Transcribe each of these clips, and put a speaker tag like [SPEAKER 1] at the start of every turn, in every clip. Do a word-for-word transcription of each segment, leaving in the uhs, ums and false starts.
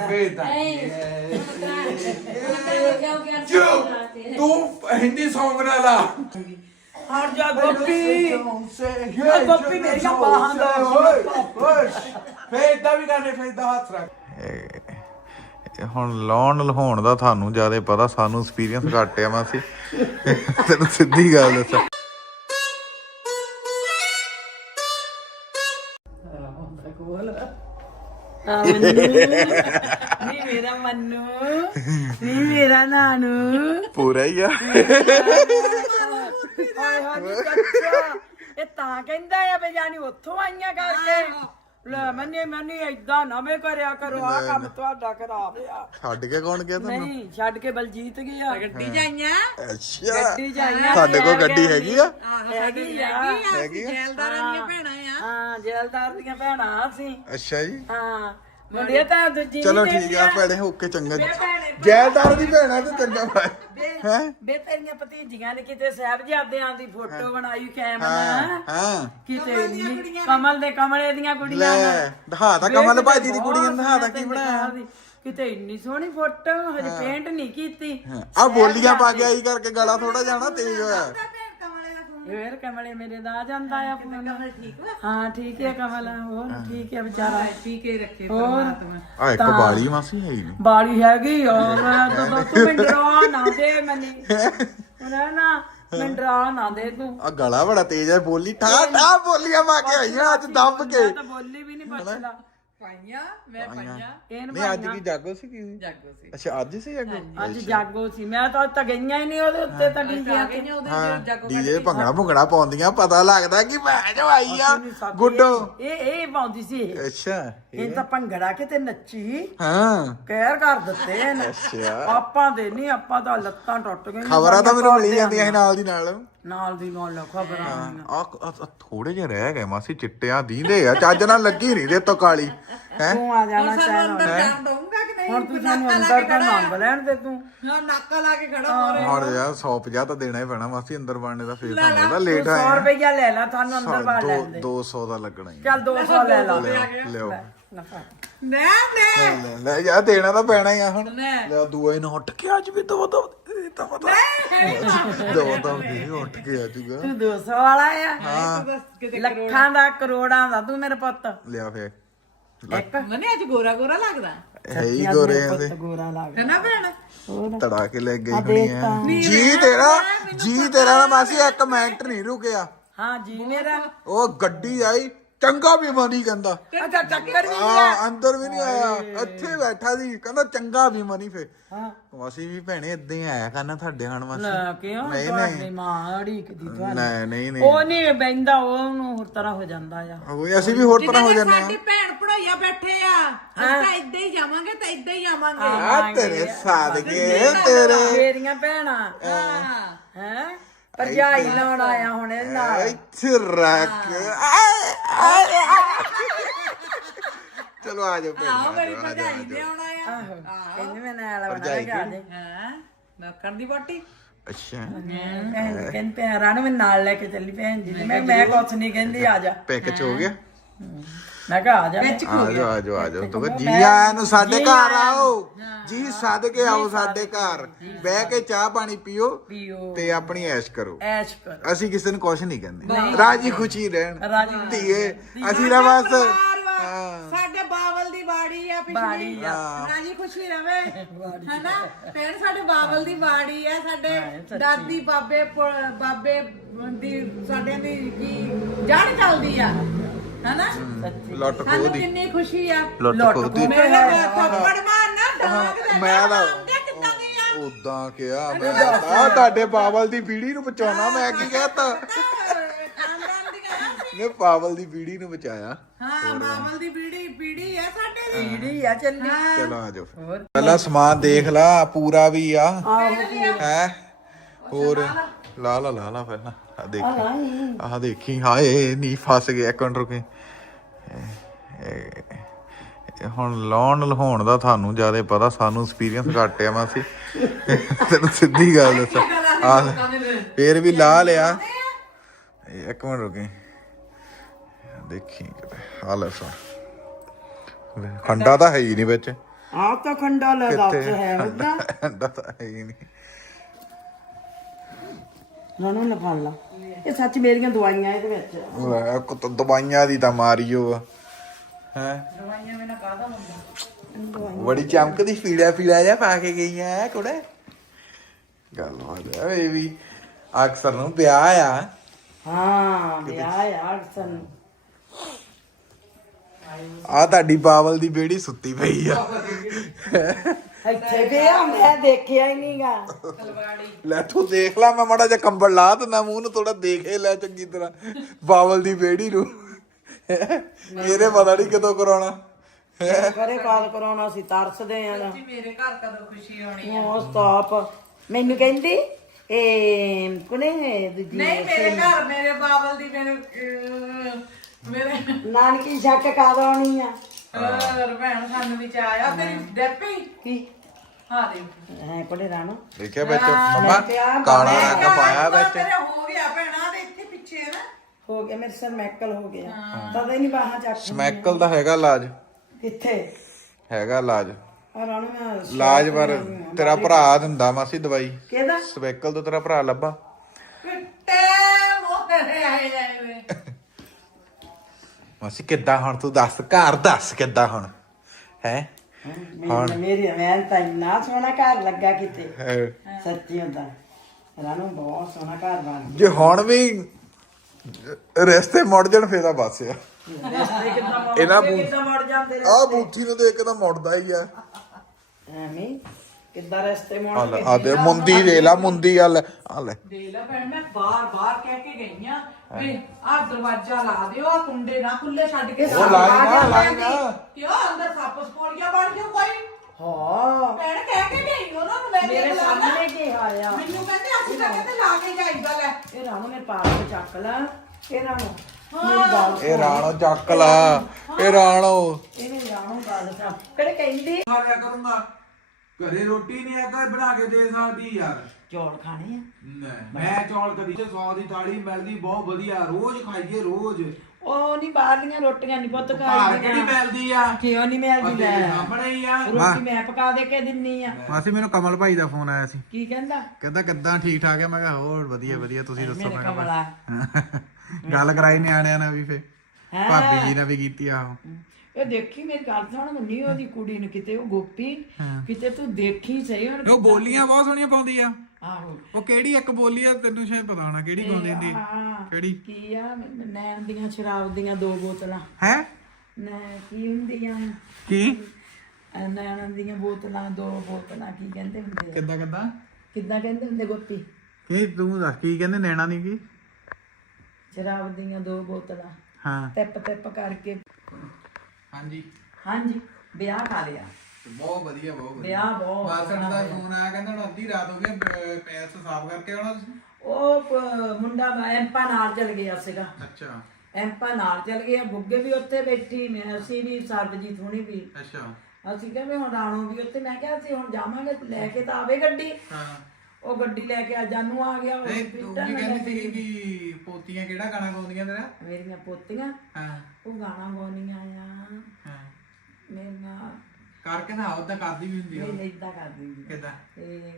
[SPEAKER 1] तू हिंदी सॉन्ग ना ला
[SPEAKER 2] हट जा गोपी गोपी मेरी बाहां दा
[SPEAKER 1] ਫੇਰ ਇਦਾਂ ਵੀ ਕਰਨੇ ਫੇਰ ਇਦਾਂ ਹੱਥ ਰੱਖ
[SPEAKER 3] ਹੁਣ ਲਾਉਣ ਲਹਾਉਣ ਦਾ ਤੁਹਾਨੂੰ ਜ਼ਿਆਦਾ ਪਤਾ, ਸਾਨੂੰ ਐਕਸਪੀਰੀਅੰਸ ਘੱਟ ਆ ਮਾਸੀ ਤੈਨੂੰ ਸਿੱਧੀ ਗੱਲ ਦੱਸਾਂ।
[SPEAKER 2] ਨੀ ਮੇਰਾ ਮੰਨੂ ਨੀ ਮੇਰਾ ਨਾਨੂ
[SPEAKER 3] ਪੂਰਾ ਹੀ ਆ।
[SPEAKER 2] ਹਾਏ ਹਾਏ ਕੱਚਾ ਇਹ ਤਾਂ ਕਹਿੰਦਾ ਆ ਵੀ ਜਾਨੀ ਉੱਥੋਂ ਆਈਆਂ ਕਰਕੇ ਲੈ ਮੰਨੇ ਮੰਨੇ ਏਦਾਂ ਨਾ ਵੇ ਕਰਿਆ ਕਰੋ, ਆ ਕੰਮ ਤੁਹਾਡਾ ਖਰਾਬ ਆ।
[SPEAKER 3] ਛੱਡ ਕੇ ਕੌਣ ਗਿਆ ਤੁਹਾਨੂੰ?
[SPEAKER 2] ਨਹੀਂ ਛੱਡ ਕੇ ਬਲਜੀਤ ਗਿਆ ਗੱਡੀ ਜਾਈਆਂ।
[SPEAKER 3] ਅੱਛਾ
[SPEAKER 2] ਗੱਡੀ ਜਾਈਆਂ
[SPEAKER 3] ਸਾਡੇ ਕੋਲ ਗੱਡੀ ਹੈਗੀ ਆ?
[SPEAKER 2] ਹੈਗੀ ਆ
[SPEAKER 3] ਹੈਗੀ ਆ?
[SPEAKER 2] ਜੈਲਦਾਰਾਂ ਦੀਆਂ ਭੈਣਾਂ ਆ। ਹਾਂ ਜੈਲਦਾਰ ਦੀਆਂ ਭੈਣਾਂ ਅਸੀਂ।
[SPEAKER 3] ਅੱਛਾ ਜੀ
[SPEAKER 2] ਹਾਂ ਮੁੰਡੇ ਤਾਂ ਦੂਜੀ
[SPEAKER 3] ਚਲੋ ਠੀਕ ਆ ਭੈਣੇ, ਓਕੇ ਚੰਗਾ ਜੀ। ਜੈਲਦਾਰ ਦੀ ਭੈਣਾ ਤੇ ਚੰਗਾ ਭਾਈ ਹੈ।
[SPEAKER 2] ਬੇ ਤੇਰੀਆਂ ਭਤੀਜੀਆਂ ਨੇ ਕਿਤੇ ਸਾਹਿਬਜ਼ਾਦਿਆਂ ਦੀ ਫੋਟੋ ਬਣਾਈ ਕੈਮ
[SPEAKER 3] ਹਾਂ
[SPEAKER 2] ਨਾਲ,
[SPEAKER 3] ਹਾਂ
[SPEAKER 2] ਕਿਤੇ ਨੀ। ਕਮਲ ਦੇ ਕਮਲੇ ਦੀਆਂ ਕੁੜੀਆਂ
[SPEAKER 3] ਲੈ
[SPEAKER 2] ਨਾਲ
[SPEAKER 3] ਦਿਖਾ ਤਾ ਕਮਲ ਭਾਜੀ ਦੀ ਕੁੜੀਆਂ ਦਿਖਾ ਤਾ ਕੀ ਬਣਾਇਆ।
[SPEAKER 2] ਕਿਤੇ ਇੰਨੀ ਸੋਹਣੀ ਫੋਟੋ ਹਜੇ ਪੇਂਟ ਨਹੀਂ ਕੀਤੀ।
[SPEAKER 3] ਆ ਬੋਲੀਆਂ ਪਾ ਕੇ ਆਈ ਕਰਕੇ ਗਲਾ ਥੋੜਾ ਜਾਣਾ ਤੇਜ਼ ਹੋਇਆ।
[SPEAKER 2] ਫੇਰ ਕਮਲੇ ਮੇਰੇ ਦਾ ਆ ਜਾਂਦਾ ਆ ਫੋਨ। ਹਾਂ ਠੀਕ ਹੈ ਕਮਲ, ਹੋਰ ਠੀਕ ਹੈ ਵਿਚਾਰਾ, ਠੀਕ ਹੈ ਰੱਖੇ ਪਰਮਾਤਮਾ।
[SPEAKER 3] ਆ ਇੱਕ ਬਾਲੀ ਮਾਸੀ ਹੈ ਹੀ ਨਹੀਂ।
[SPEAKER 2] ਬਾਲੀ ਹੈਗੀ ਔਰ ਜਦੋਂ ਤੂੰ ਮੈਨੂੰ ਡਰਾ ਨਾ ਦੇ ਮਨੀ ਨਾ ਨਾ ਮੈਨੂੰ ਡਰਾ ਨਾ ਦੇ ਤੂੰ।
[SPEAKER 3] ਆ ਗਲਾ ਬੜਾ ਤੇਜ਼ ਹੈ, ਬੋਲੀ ਠਾ ਠਾ ਬੋਲੀਆਂ ਪਾ ਕੇ ਆਈਆਂ ਅੱਜ ਦੱਬ ਕੇ।
[SPEAKER 2] ਤਾਂ ਬੋਲੀ ਵੀ ਨਹੀਂ ਬਚਦਾ ਪਾਈਆਂ ਮੈਂ ਪਾਈਆਂ ਇਹਨੂੰ
[SPEAKER 3] ਨਹੀਂ ਅੱਜ ਕੀ ਜਾਗੋ ਸੀ ਕੀ? ਜਾਗੋ ਸੀ। ਅੱਛਾ ਅੱਜ ਸੀ ਜਾਗੋ?
[SPEAKER 2] ਅੱਜ ਜਾਗੋ ਸੀ। ਮੈਂ ਤਾਂ ਤਾਂ ਗਈਆਂ ਹੀ ਨਹੀਂ ਉਹਦੇ ਉੱਤੇ ਤਾਂ ਡੀਜੇ ਤੇ।
[SPEAKER 3] ਡੀਜੇ ਭੰਗੜਾ ਭੁੰਗੜਾ ਪਾਉਂਦੀਆਂ, ਪਤਾ ਲੱਗਦਾ ਕਿ ਮੈਂ ਜੋ ਆਈ ਆ ਗੁੱਡੋ।
[SPEAKER 2] ਇਹ ਇਹ ਪਾਉਂਦੀ ਸੀ ਇਹ।
[SPEAKER 3] ਅੱਛਾ
[SPEAKER 2] ਇਹ ਤਾਂ ਭੰਗੜਾ ਕਿਤੇ ਨੱਚੀ
[SPEAKER 3] ਹਾਂ
[SPEAKER 2] ਕਹਿਰ ਕਰ ਦਿੱਤੇ ਇਹਨੇ।
[SPEAKER 3] ਅੱਛਾ
[SPEAKER 2] ਆਪਾਂ ਦੇ ਨਹੀਂ, ਆਪਾਂ ਤਾਂ ਲੱਤਾਂ ਟੁੱਟ ਗਈਆਂ।
[SPEAKER 3] ਖਬਰਾਂ ਤਾਂ ਮੈਨੂੰ ਮਿਲੀ ਜਾਂਦੀਆਂ ਸੀ ਨਾਲ ਦੀ ਨਾਲ
[SPEAKER 2] ਨਾਲ ਦੀ ਨਾਲ ਖਬਰਾਂ
[SPEAKER 3] ਆ। ਥੋੜੇ ਜਿਹੇ ਰਹਿ ਗਏ ਮਾਸੀ, ਚਿੱਟਿਆਂ ਦੀਂਦੇ ਆ, ਚੱਜ ਨਾਲ ਲੱਗੀ ਨਹੀਂ ਦੇ ਤੋਂ ਕਾਲੀ ਹੈ।
[SPEAKER 2] ਤੂੰ ਆ ਜਾਣਾ ਚਾਹੀਦਾ ਹੁਣ, ਤੂੰ ਸਾਨੂੰ ਅੰਦਰ ਤਾਂ ਮੰਗ ਲੈਣ ਦੇ ਤੂੰ।
[SPEAKER 4] ਨਾਕਾ ਲਾ ਕੇ ਖੜਾ ਹੋ ਰਿਹਾ।
[SPEAKER 3] ਹੁਣ ਯਾਰ ਸੌ ਪੰਜਾਹ ਤਾਂ ਦੇਣਾ ਹੀ ਪੈਣਾ ਮਾਸੀ ਅੰਦਰ ਬਣਨੇ ਦਾ। ਫੇਰ ਤੁਹਾਨੂੰ ਉਹਦਾ ਲੇਟ
[SPEAKER 2] ਸੌ
[SPEAKER 3] ਆਇਆ।
[SPEAKER 2] ਰੁਪਇਆ ਲੈ ਲੈ, ਤੁਹਾਨੂੰ ਅੰਦਰ ਬਾੜ ਲੈਣ ਦੇ।
[SPEAKER 3] ਦੋ ਸੌ ਦਾ ਲੱਗਣਾ ਹੀ।
[SPEAKER 2] ਚੱਲ ਦੋ ਸੌ ਲੈ ਲਾ।
[SPEAKER 3] ਲਿਓ
[SPEAKER 4] ਨਾ ਨਾ
[SPEAKER 3] ਲੈ ਲੈ ਯਾਰ ਦੇਣਾ ਤਾਂ ਪੈਣਾ ਹੀ ਆ ਹੁਣ। ਲੈ ਦੂਆ ਹੀ ਨਾ ਉੱਠ ਕੇ ਅੱਜ ਵੀ ਦੋ ਦੋ ਤਾਂ ਪਤਾ ਦੋ ਦੋ ਦੇ ਉੱਠ ਕੇ ਆ ਜੂਗਾ।
[SPEAKER 2] ਤੂੰ ਦੋ ਸੌ ਵਾਲਾ ਆ, ਲੱਖਾਂ ਦਾ ਕਰੋੜਾਂ ਦਾ ਤੂੰ ਮੇਰੇ ਪੁੱਤ।
[SPEAKER 3] ਲਿਆ ਫੇਰ
[SPEAKER 2] ਇੱਕ
[SPEAKER 4] ਮਨੇ ਅੱਜ ਗੋਰਾ ਗੋਰਾ ਲੱਗਦਾ
[SPEAKER 3] ਹੈ ਹੀ ਗੋਰੇ ਆ ਦੇ
[SPEAKER 2] ਗੋਰਾ ਲੱਗ
[SPEAKER 4] ਹੈ ਨਾ ਭੈਣ।
[SPEAKER 3] ਤੜਾ ਕੇ ਲੈ ਗਈ ਹੋਣੀ ਆ। ਜੀ ਤੇਰਾ ਜੀ ਤੇਰਾ ਨਾ ਮਾਸੀ ਇੱਕ ਮਿੰਟ ਨਹੀਂ ਰੁਕਿਆ।
[SPEAKER 2] ਹਾਂ ਜੀ ਮੇਰਾ
[SPEAKER 3] ਉਹ ਗੱਡੀ ਆਈ, ਚੰਗਾ ਵੀ ਮਨੀ ਕਹਿੰਦਾ।
[SPEAKER 2] ਅੱਛਾ ਚੱਕਰ ਵੀ
[SPEAKER 3] ਆ ਅੰਦਰ ਵੀ ਨਹੀਂ ਆਇਆ, ਇੱਥੇ ਬੈਠਾ ਸੀ, ਕਹਿੰਦਾ ਚੰਗਾ ਵੀ ਮਨੀ ਫੇ।
[SPEAKER 2] ਹਾਂ
[SPEAKER 3] ਅਸੀਂ ਵੀ ਭੈਣੇ ਏਦਾਂ ਹੀ ਆਇਆ ਕਰਨਾ ਤੁਹਾਡੇ ਹਣ ਮਾਸੀ।
[SPEAKER 2] ਨਾ ਕਿਉਂ ਤੁਹਾਡੀ ਮਾਂ ਅੜੀਕਦੀ ਤੁਹਾਨੂੰ।
[SPEAKER 3] ਨਹੀਂ ਨਹੀਂ ਨਹੀਂ
[SPEAKER 2] ਉਹ ਨਹੀਂ ਬੈਂਦਾ, ਉਹਨੂੰ ਹੋਰ ਤਰ੍ਹਾਂ ਹੋ ਜਾਂਦਾ ਆ।
[SPEAKER 3] ਉਹ ਅਸੀਂ ਵੀ ਹੋਰ ਤਰ੍ਹਾਂ ਹੋ ਜਾਂਦੇ ਆ।
[SPEAKER 4] ਸਾਡੀ ਭੈਣ ਭਣੋਈਆ ਬੈਠੇ ਆ, ਅਸੀਂ ਤਾਂ ਇੱਦਾਂ ਹੀ ਜਾਵਾਂਗੇ ਤਾਂ ਇੱਦਾਂ ਹੀ ਆਵਾਂਗੇ।
[SPEAKER 3] ਆ ਤੇਰੇ ਸਾਦਗੇ ਤੇਰੇ
[SPEAKER 2] ਮੇਰੀਆਂ ਭੈਣਾਂ ਹੈ ਭਰਜਾਈ ਲਾਉਣ ਆਇਆ ਹੁਣ ਇਹ ਨਾਲ।
[SPEAKER 3] ਇੱਥੇ ਰੱਖ। ਚਲੋ ਆ ਜਾਓ
[SPEAKER 4] ਆਹ ਮੇਰੀ
[SPEAKER 3] ਭੈਣ
[SPEAKER 4] ਭਰਜਾਈ ਨੇ ਆਉਣਾ ਆ।
[SPEAKER 2] ਆਹੋ ਕਹਿੰਦੀ ਮੈਂ ਨਾਲ ਬਣਾ ਕੇ ਆ ਦੇ।
[SPEAKER 4] ਹਾਂ ਨੱਕਣ ਦੀ ਬੋਟੀ।
[SPEAKER 3] ਅੱਛਾ
[SPEAKER 2] ਭੈਣ ਕਹਿੰਦੀ ਭੈਣਾਂ ਨੂੰ ਮੈਂ ਨਾਲ ਲੈ ਕੇ ਚੱਲੀ ਭੈਣ ਜੀ। ਮੈਂ ਮੈਂ ਕੁਛ ਨਹੀਂ ਕਹਿੰਦੀ, ਆ ਜਾ।
[SPEAKER 3] ਪੈਕ ਚ ਹੋ ਗਿਆ।
[SPEAKER 2] ਮੈਂ ਕਿਹਾ ਆ ਜਾ।
[SPEAKER 3] ਆ ਜਾਓ ਆ ਜਾਓ ਆ ਜਾਓ ਤੋ ਜੀ ਆਇਆਂ ਨੂੰ ਸਾਡੇ ਘਰ ਆਓ ਜੀ, ਸੱਦ ਕੇ ਆਓ ਸਾਡੇ ਘਰ, ਬਹਿ ਕੇ ਚਾਹ ਪਾਣੀ ਪੀਓ
[SPEAKER 2] ਪੀਓ
[SPEAKER 3] ਤੇ ਆਪਣੀ ਐਸ਼ ਕਰੋ।
[SPEAKER 2] ਐਸ਼ ਕਰੋ।
[SPEAKER 3] ਅਸੀਂ ਕਿਸੇ ਨੂੰ ਕੁਛ ਨਹੀਂ ਕਹਿੰਦੇ, ਰਾਜੀ ਖੁਸ਼ੀ ਰਹਿਣ
[SPEAKER 2] ਰਾਜੀ
[SPEAKER 3] ਧੀਏ। ਅਸੀਂ ਨਾ ਬਸ
[SPEAKER 4] ਸਾਡੇ ਬਾਵਲ ਦੀ ਬਾੜੀ ਆ ਪਿਛਲੀ, ਰਾਜੀ ਖੁਸ਼ੀ ਰਵੇ ਹੈਨਾ ਭੈਣ। ਸਾਡੇ ਬਾਵਲ ਦੀ ਬਾੜੀ ਆ, ਸਾਡੇ ਦਾਦੀ ਬਾਬੇ ਪ- ਬਾਬੇ ਦੀ ਸਾਡੇ ਦੀ ਕੀ ਜੜ ਚੱਲਦੀ ਆ ਹੈਨਾ।
[SPEAKER 3] ਲੁੱਟ ਖੋਹ
[SPEAKER 4] ਸਾਨੂੰ
[SPEAKER 3] ਦੀ
[SPEAKER 4] ਕਿੰਨੀ ਖੁਸ਼ੀ ਆ।
[SPEAKER 3] ਲੁੱਟ ਖੋਹ ਦੀ।
[SPEAKER 4] ਮੇਰੇ ਥੱਪੜ ਮਾਰਨਾ ਡਾਂਗ ਦੇ
[SPEAKER 3] ਮੈਂ ਤਾਂ
[SPEAKER 4] ਕਿੱਦਾਂ ਦੀ ਆ।
[SPEAKER 3] ਉਦਾਂ ਕਿਹਾ ਮੈਂ ਆ ਤੁਹਾਡੇ ਬਾਬਲ ਦੀ ਪੀੜੀ ਨੂੰ ਬਚਾਉਣਾ। ਮੈਂ ਕੀ ਕਹਤਾ
[SPEAKER 4] ਖਾਨਦਾਨ ਦੀ ਆ।
[SPEAKER 3] ਨੇ ਪਾਵਲ ਦੀ ਪੀੜੀ ਨੂੰ ਬਚਾਇਆ।
[SPEAKER 4] ਹਾਂ ਬਾਵਲ ਦੀ ਪੀੜੀ ਪੀੜੀ ਆ ਸਾਡੇ ਦੀ।
[SPEAKER 2] ਪੀੜੀ ਆ ਚੱਲੀ।
[SPEAKER 3] ਚਲੋ ਆ ਜਾਓ ਪਹਿਲਾਂ ਸਮਾਨ ਦੇਖ ਲਾ ਪੂਰਾ ਵੀ ਆ ਹੈ। ਹੋਰ ਲਾ ਲਾ ਲਾ ਲਾ ਪਹਿਲਾਂ ਆ ਦੇਖੀ ਆਹ ਦੇਖੀ। ਹਾਏ ਨਹੀਂ ਫਸ ਗਿਆ ਇੱਕ ਮਿੰਟ ਰੁਕੇ। ਹੁਣ ਲਾਉਣ ਲਹਾਉਣ ਦਾ ਤੁਹਾਨੂੰ ਜ਼ਿਆਦਾ ਪਤਾ, ਸਾਨੂੰ ਐਕਸਪੀਰੀਅੰਸ ਘੱਟ ਆ ਮਾਸੀ ਤੈਨੂੰ ਸਿੱਧੀ ਗੱਲ ਦੱਸਾਂ। ਆ ਫੇਰ ਵੀ ਲਾ ਲਿਆ। ਇੱਕ ਮਿੰਟ ਰੁਕੇ ਦੇਖੀ। ਆ ਲੈ ਸਾ ਖੰਡਾ ਤਾਂ ਹੈ ਹੀ ਨਹੀਂ ਵਿੱਚ।
[SPEAKER 2] ਆਹ ਤਾਂ ਖੰਡਾ ਲੈ ਦੱਸ ਹੈ ਉਹਦਾ
[SPEAKER 3] ਅੰਡਾ ਤਾਂ ਹੈ ਹੀ ਨਹੀਂ।
[SPEAKER 2] ਨਾ ਨਾ ਫੜ ਲਾ ਇਹ ਸੱਚ ਮੇਰੀਆਂ ਦਵਾਈਆਂ ਇਹਦੇ ਵਿੱਚ
[SPEAKER 3] ਲੈ ਕੁੱਤ ਦਵਾਈਆਂ ਦੀ ਤਾਂ ਮਾਰੀਓ ਆ ਹੈ।
[SPEAKER 2] ਦਵਾਈਆਂ ਮੇਰਾ ਕਾਹਦਾ ਹੁੰਦਾ
[SPEAKER 3] ਬੜੀ ਚਮਕਦੀ ਪੀੜਾ ਪੀੜਾ ਜਿਹਾ ਪਾ ਕੇ ਗਈ ਐ ਕੁੜੇ। ਗੱਲ ਬਾਤ ਹੈ ਇਹ ਵੀ ਅਕਸਰ ਨੂੰ ਵਿਆਹ ਆ।
[SPEAKER 2] ਹਾਂ ਵਿਆਹ ਆ ਅਕਸਰ
[SPEAKER 3] ਆ ਤੁਹਾਡੀ ਬਾਵਲ ਦੀ ਬੇੜੀ ਸੁੱਤੀ ਪਈ ਆ।
[SPEAKER 2] ਇੱਥੇ ਵਿਆਹ ਮੈਂ ਦੇਖਿਆ ਹੀ ਨਹੀਂਗਾ
[SPEAKER 3] ਲੈ ਤੂੰ ਦੇਖ ਲਾ, ਮੈਂ ਮਾੜਾ ਜਿਹਾ ਕੰਬਲ ਲਾ ਦਿੰਦਾ ਮੂੰਹ ਨੂੰ, ਥੋੜਾ ਦੇਖੇ ਲੈ ਚੰਗੀ ਤਰ੍ਹਾਂ ਬਾਵਲ ਦੀ ਬੇੜੀ ਨੂੰ। ਇਹਨੇ ਪਤਾ ਨਹੀਂ ਕਦੋਂ ਕਰਾਉਣਾ।
[SPEAKER 2] ਕਰੇ ਕਾਲ ਕਰਾਉਣਾ ਸੀ ਤਰਸਦੇ ਆ ਨਾ।
[SPEAKER 4] ਮੇਰੇ ਘਰ ਕਦੋਂ ਖੁਸ਼ੀ ਆਉਣੀ
[SPEAKER 2] ਉਹ ਸਟਾਪ ਮੈਨੂੰ ਕਹਿੰਦੀ ਇਹ ਕੋਨੇ ਦੂਜੀ
[SPEAKER 4] ਨਹੀਂ ਮੇਰੇ ਘਰ ਮੇਰੇ ਬਾਬਲ ਦੀ ਮੇਰੇ ਅਹ, ਮੇਰੇ
[SPEAKER 2] ਨਾਨਕੀ ਛੱਕ ਕਾਦ ਆਉਣੀ ਆ
[SPEAKER 4] ਹੋਰ ਭੈਣ ਸਾਨੂੰ ਵੀ ਚਾਹਿਆ ਤੇਰੀ ਡੈਪੀ
[SPEAKER 2] ਕੀ
[SPEAKER 4] ਹਾਂ ਦੇ
[SPEAKER 2] ਐ ਕੋਲੇ ਰਾਣੋ
[SPEAKER 3] ਦੇਖਿਆ ਵਿੱਚ ਮੰਮਾ ਕਾਲਾ ਰੰਗ ਪਾਇਆ ਵਿੱਚ।
[SPEAKER 4] ਤੇਰੇ ਹੋ ਗਿਆ ਭੈਣਾ ਤੇ ਇੱਥੇ ਪਿੱਛੇ ਹੈ ਨਾ
[SPEAKER 2] ਹੋ ਗਿਆ ਮੇਰੇ ਸਰ ਮੈਕਲ ਹੋ ਗਿਆ ਤਦ ਹੀ ਨਹੀਂ ਬਾਹਾਂ ਚੱਕ
[SPEAKER 3] ਸਮੈਕਲ ਦਾ ਹੈਗਾ ਇਲਾਜ,
[SPEAKER 2] ਕਿੱਥੇ
[SPEAKER 3] ਹੈਗਾ ਇਲਾਜ।
[SPEAKER 2] ਆ ਰਾਣੋ ਮੈਂ
[SPEAKER 3] ਇਲਾਜ ਪਰ ਤੇਰਾ ਭਰਾ ਦਿੰਦਾ ਮਾਸੀ ਦਵਾਈ।
[SPEAKER 2] ਕਿਹਦਾ
[SPEAKER 3] ਸਮੈਕਲ ਤੋਂ ਤੇਰਾ ਭਰਾ ਲੱਭਾ।
[SPEAKER 4] ਕਿੱਟੇ ਮੋਹਰੇ ਆਏ ਆਏ ਵੇ
[SPEAKER 3] ਮਾਸੀ ਕਿੱਦਾਂ ਹੁਣ ਤੂੰ ਦੱਸ, ਘਰ ਦੱਸ ਕਿੱਦਾਂ ਹੁਣ ਹੈ।
[SPEAKER 2] ਮੇਰੀ ਮੇਰੀ ਮੈਂ ਤਾਂ ਇੰਨਾ ਸੋਹਣਾ ਘਰ ਲੱਗਾ ਕਿਤੇ ਸੱਚੀ ਹੁੰਦਾ ਰਾਣੋ ਬਹੁਤ ਸੋਹਣਾ ਘਰ ਬਣ ਗਿਆ।
[SPEAKER 3] ਜੇ ਹੁਣ ਵੀ ਰਸਤੇ ਮੁੜ ਜਾਣ ਫੇਰ ਤਾਂ ਬਸ ਆ।
[SPEAKER 2] ਰਸਤੇ ਕਿੱਦਾਂ ਮੁੜ
[SPEAKER 3] ਇਹਨਾਂ
[SPEAKER 2] ਕਿੱਦਾਂ ਮੁੜ ਜਾਂਦੇ
[SPEAKER 3] ਆ ਬੂਥੀ ਨੂੰ ਦੇਖ ਕੇ ਤਾਂ ਮੁੜਦਾ ਹੀ ਆ।
[SPEAKER 2] ਐਵੇਂ ਕਿੱਦਾਂ ਰਸਤੇ
[SPEAKER 3] ਆ
[SPEAKER 2] ਮੁੜ
[SPEAKER 3] ਲੈ ਆ ਦੇ ਮੁੰਦੀ ਦੇ ਲਾ ਮੁੰਦੀ ਆ ਲੈ ਆ ਲੈ
[SPEAKER 4] ਦੇ ਲੈ ਭੈਣ ਮੈਂ ਬਾਰ ਬਾਰ ਕਹਿ ਕੇ ਗਈ ਆ ਵੀ ਆਹ ਦਰਵਾਜ਼ਾ ਲਾ ਦਿਓ ਆ ਕੁੰਡੇ ਨਾ ਖੁੱਲੇ ਛੱਡ ਕੇ
[SPEAKER 3] ਉਹ ਲਾਈ ਨਾ ਲਾਈ ਨਾ
[SPEAKER 4] ਕਿਉਂ ਅੰਦਰ ਸੱਪ ਸਪੋਲੀਆਂ ਬਣ ਗਿਆ ਕੋਈ
[SPEAKER 2] ਹਾਂ
[SPEAKER 4] ਭੈਣ ਕਹਿ ਕੇ ਗਈ ਉਹਨਾਂ ਨੂੰ ਮੈਂ
[SPEAKER 2] ਮੇਰੇ
[SPEAKER 4] ਦੇਖ ਲਾ
[SPEAKER 2] ਸਾਹਮਣੇ ਕੀ ਆਇਆ
[SPEAKER 4] ਮੈਨੂੰ ਕਹਿੰਦੇ ਅਸੀਂ ਤਾਂ ਕਹਿੰਦੇ ਲਾ ਕੇ ਜਾਈਦਾ ਲੈ
[SPEAKER 2] ਇਹ ਰਾਣੋ ਨੇ ਪਾਸ ਤੋਂ ਚੱਕ ਲਾ ਇਹ ਰਾਣੋ ਮੇਰੀ ਗੱਲ
[SPEAKER 3] ਇਹ ਰਾਣੋ ਚੱਕ ਲਾ ਇਹ ਰਾਣੋ
[SPEAKER 2] ਇਹਨੇ ਰਾਣੋ ਗੱਲ ਸਾ ਕਿਹੜੇ ਕਹਿੰਦੀ
[SPEAKER 1] ਖਾ ਲਿਆ ਕਰੂੰਗਾ ਘਰੇ ਰੋਟੀ ਨਹੀਂ ਆ ਕਰ ਬਣਾ ਕੇ ਦੇ ਸਕਦੀ ਯਾਰ।
[SPEAKER 2] ਚੌਲ ਖਾਣੇ ਆ
[SPEAKER 1] ਨਹੀਂ, ਮੈਂ ਚੌਲ ਕਦੀ ਤੇ ਸੌ ਦੀ ਤਾੜੀ ਮਿਲਦੀ ਬਹੁਤ ਵਧੀਆ, ਰੋਜ਼ ਖਾਈਏ ਰੋਜ਼।
[SPEAKER 2] ਉਹ ਨਹੀਂ ਬਾਹਰਲੀਆਂ ਰੋਟੀਆਂ ਨਹੀਂ ਪੁੱਤ
[SPEAKER 1] ਘਰ
[SPEAKER 2] ਖਾਈ
[SPEAKER 1] ਕਿਹੜੀ ਮਿਲਦੀ ਆ?
[SPEAKER 2] ਕਿਉਂ ਨਹੀਂ ਮਿਲਦੀ
[SPEAKER 1] ਅੱਗੇ
[SPEAKER 2] ਲੈ
[SPEAKER 1] ਸਾਹਮਣੇ ਹੀ ਆ।
[SPEAKER 2] ਰੋਟੀ ਮੈਂ ਪਕਾ ਦੇ ਕੇ ਦਿੰਨੀ ਆ
[SPEAKER 3] ਮਾਸੀ ਮੈਨੂੰ ਕਮਲ ਭਾਈ ਦਾ ਫੋਨ ਆਇਆ ਸੀ,
[SPEAKER 2] ਕੀ ਕਹਿੰਦਾ
[SPEAKER 3] ਕਹਿੰਦਾ ਕਿੱਦਾਂ ਠੀਕ ਠਾਕ ਹੈ। ਮੈਂ ਕਿਹਾ ਹੋਰ ਵਧੀਆ ਵਧੀਆ ਤੁਸੀਂ ਦੱਸੋ।
[SPEAKER 2] ਮੇਰੇ
[SPEAKER 3] ਮੈਂ ਕਿਹਾ
[SPEAKER 2] ਕਮਲਾ
[SPEAKER 3] ਗੱਲ ਕਰਾਈ ਨਿਆਣਿਆਂ ਨਾਲ ਵੀ ਫੇ
[SPEAKER 2] ਹੈਂ।
[SPEAKER 3] ਭਾਬੀ ਜੀ ਨਾਲ ਵੀ ਕੀਤੀ ਆਹੋ।
[SPEAKER 2] ਇਹ ਦੇਖੀ ਮੇਰੀ ਗੱਲ ਸੁਣ ਮੰਨੀ ਉਹਦੀ ਕੁੜੀ ਨੂੰ ਕਿਤੇ ਉਹ ਗੋਪੀ ਕਿਤੇ ਤੂੰ ਦੇਖੀ ਸਹੀ ਹੁਣ
[SPEAKER 3] ਉਹ ਬੋਲੀਆਂ ਬਹੁਤ ਸੋਹਣੀਆਂ ਪਾਉਂਦੀ ਆ।
[SPEAKER 2] ਆਹੋ
[SPEAKER 3] ਉਹ ਕਿਹੜੀ ਇੱਕ ਬੋਲੀ ਆ ਤੈਨੂੰ ਸ਼ਾਇਦ ਪਤਾ ਹੋਣਾ ਕਿਹੜੀ ਗਾਉਂਦੀ ਹੁੰਦੀ
[SPEAKER 2] ਹਾਂ
[SPEAKER 3] ਕਿਹੜੀ
[SPEAKER 2] ਕੀ ਆ ਨੈਣ ਦੀਆਂ ਸ਼ਰਾਬ ਦੀਆਂ ਦੋ ਬੋਤਲਾਂ
[SPEAKER 3] ਹੈ
[SPEAKER 2] ਨੈ ਕੀ ਹੁੰਦੀਆਂ
[SPEAKER 3] ਕੀ
[SPEAKER 2] ਨੈਣ ਦੀਆਂ ਬੋਤਲਾਂ ਦੋ ਬੋਤਲਾਂ ਕੀ ਕਹਿੰਦੇ ਹੁੰਦੇ ਆ?
[SPEAKER 3] ਕਿੱਦਾਂ ਕਿੱਦਾਂ
[SPEAKER 2] ਕਿੱਦਾਂ ਕਹਿੰਦੇ ਹੁੰਦੇ ਗੋਪੀ
[SPEAKER 3] ਕੀ ਤੂੰ ਦੱਸ ਕੀ ਕਹਿੰਦੇ ਨੈਣਾ ਨਹੀਂ ਕੀ
[SPEAKER 2] ਸ਼ਰਾਬ ਦੀਆਂ ਦੋ ਬੋਤਲਾਂ
[SPEAKER 3] ਹਾਂ
[SPEAKER 2] ਟਿਪ ਟਿਪ ਕਰਕੇ
[SPEAKER 3] ਹਾਂਜੀ
[SPEAKER 2] ਹਾਂਜੀ ਵਿਆਹ ਖਾ ਲਿਆ
[SPEAKER 3] ਬਹੁਤ ਵਧੀਆ ਬਹੁਤ ਵਧੀਆ
[SPEAKER 2] ਵਿਆਹ ਬਹੁਤ
[SPEAKER 3] ਮਾਸਟਰ ਦਾ ਫੋਨ ਆਇਆ ਕਹਿੰਦਾ ਹੁਣ ਅੱਧੀ ਰਾਤ ਹੋ ਗਈ ਪੈਸ ਸਾਫ਼ ਕਰਕੇ ਆਉਣਾ ਤੁਸੀਂ।
[SPEAKER 2] ਉਹ ਪ- ਮੁੰਡਾ ਐਂਪਾ ਨਾਲ ਚਲ ਗਿਆ ਸੀਗਾ
[SPEAKER 3] ਅੱਛਾ
[SPEAKER 2] ਐਂਪਾ ਨਾਲ ਚਲ ਗਿਆ ਬੁੱਗੇ ਵੀ ਉੱਥੇ ਬੈਠੀ ਮੈਂ ਅਸੀਂ ਵੀ ਸਰਬਜੀਤ ਹੋਣੀ ਵੀ
[SPEAKER 3] ਅੱਛਾ
[SPEAKER 2] ਅਸੀਂ ਕਹਿੰਦੇ ਹੁਣ ਰਾਣੋ ਵੀ ਉੱਥੇ ਮੈਂ ਕਿਹਾ ਅਸੀਂ ਹੁਣ ਜਾਵਾਂਗੇ ਲੈ ਕੇ ਤਾਂ ਆਵੇ ਗੱਡੀ
[SPEAKER 3] ਹਾਂ
[SPEAKER 2] ਉਹ ਗੱਡੀ ਲੈ ਕੇ ਆ ਜਾਨੂ ਆ ਗਿਆ ਉਹ
[SPEAKER 3] ਇਹ ਤੂੰ
[SPEAKER 2] ਪਿੱਟਣ
[SPEAKER 3] ਵੀ
[SPEAKER 2] ਲੱਗ
[SPEAKER 3] ਕਹਿੰਦੀ
[SPEAKER 2] ਪਈ।
[SPEAKER 3] ਸੀ ਕਿ ਪੋਤੀਆਂ ਕਿਹੜਾ ਗਾਣਾ ਗਾਉਂਦੀਆਂ ਤੇਰਾ।
[SPEAKER 2] ਮੇਰੀਆਂ ਪੋਤੀਆਂ
[SPEAKER 3] ਹਾਂ
[SPEAKER 2] ਉਹ ਗਾਣਾ ਗਾਉਂਦੀਆਂ ਆ
[SPEAKER 3] ਹਾਂ
[SPEAKER 2] ਮੇਰੀਆਂ
[SPEAKER 3] ਕਰਕੇ ਨਾ ਉਦਾਂ ਕਰਦੀ ਵੀ ਹੁੰਦੀ
[SPEAKER 2] ਮੈਂ
[SPEAKER 3] ਉਹ
[SPEAKER 2] ਇਦਾਂ ਕਰਦੀ ਹੁੰਦੀ ਆ।
[SPEAKER 3] ਕਿੱਦਾਂ
[SPEAKER 2] ਤੇ